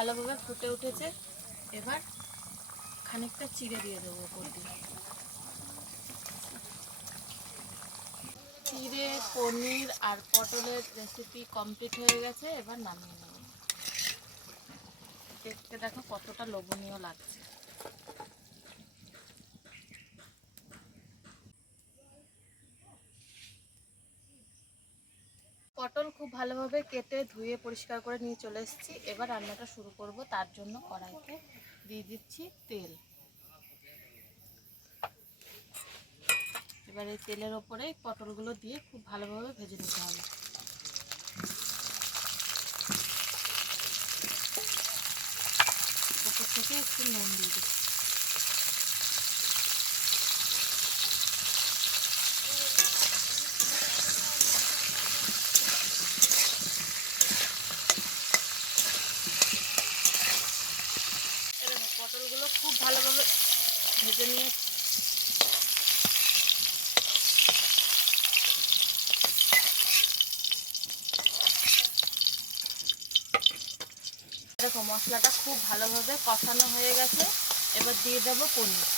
ভালোভাবে ফুটে উঠেছে। এবার খানিকটা চিড়ে দিয়ে দেবো উপর দিয়ে। চিড়ে, পনির আর পটলের রেসিপি কমপ্লিট হয়ে গেছে। এবার নামিয়ে নেব। দেখতে দেখো কতটা লোভনীয় লাগছে। পটল খুব ভালোভাবে কেটে ধুয়ে পরিষ্কার করে নিয়ে চলে এসেছি। এবার রান্নাটা শুরু করব। তার জন্য কড়াইতে দিয়ে দিচ্ছি তেল। এবার এই তেলের ওপরে পটলগুলো দিয়ে খুব ভালোভাবে ভেজে নিতে হবে। ওপর থেকে একটু নুন দিয়ে দিচ্ছি। এরকম পটলগুলো খুব ভালোভাবে ভেজে নিয়ে দেখো মশলাটা খুব ভালোভাবে কষানো হয়ে গেছে। এবার দিয়ে দেবো পনির।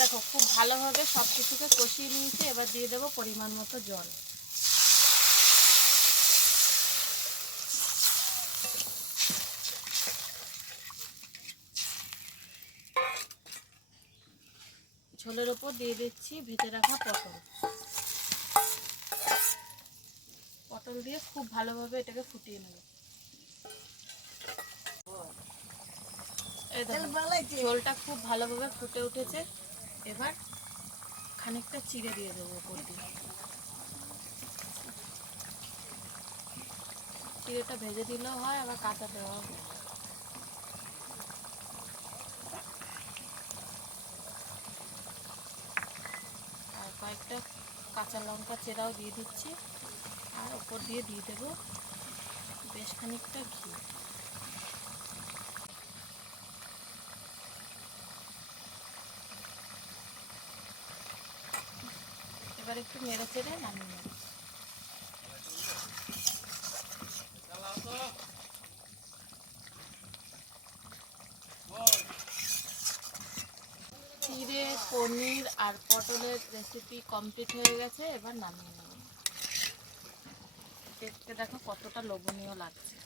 দেখো খুব ভালোভাবে সব কিছুকে কষিয়ে নিয়েছি। এবার দিয়ে দেবো পরিমাণ মতো জল। ঝোলের ওপর দিয়ে দিচ্ছি ভেজে রাখা পটল। পটল দিয়ে খুব ভালোভাবে এটাকে ফুটিয়ে নেব। এই দেখো ঝোলটা খুব ভালোভাবে ফুটে উঠেছে। এবার খানিকটা চিড়ে দিয়ে দেবো উপর দিয়ে। চিড়েটা ভেজে দিলেও হয়, আবার কাঁচা দেওয়া হবে। আর কয়েকটা কাঁচা লঙ্কা চেরাও দিয়ে দিচ্ছি। আর উপর দিয়ে দেবো বেশ খানিকটা ঘি। এবার একটু নেড়ে চেড়ে নামিয়ে নেব। চিড়ে, পনির আর পটলের রেসিপি কমপ্লিট হয়ে গেছে। এবার নামিয়ে নেব। দেখতে দেখো কতটা লোভনীয় লাগছে।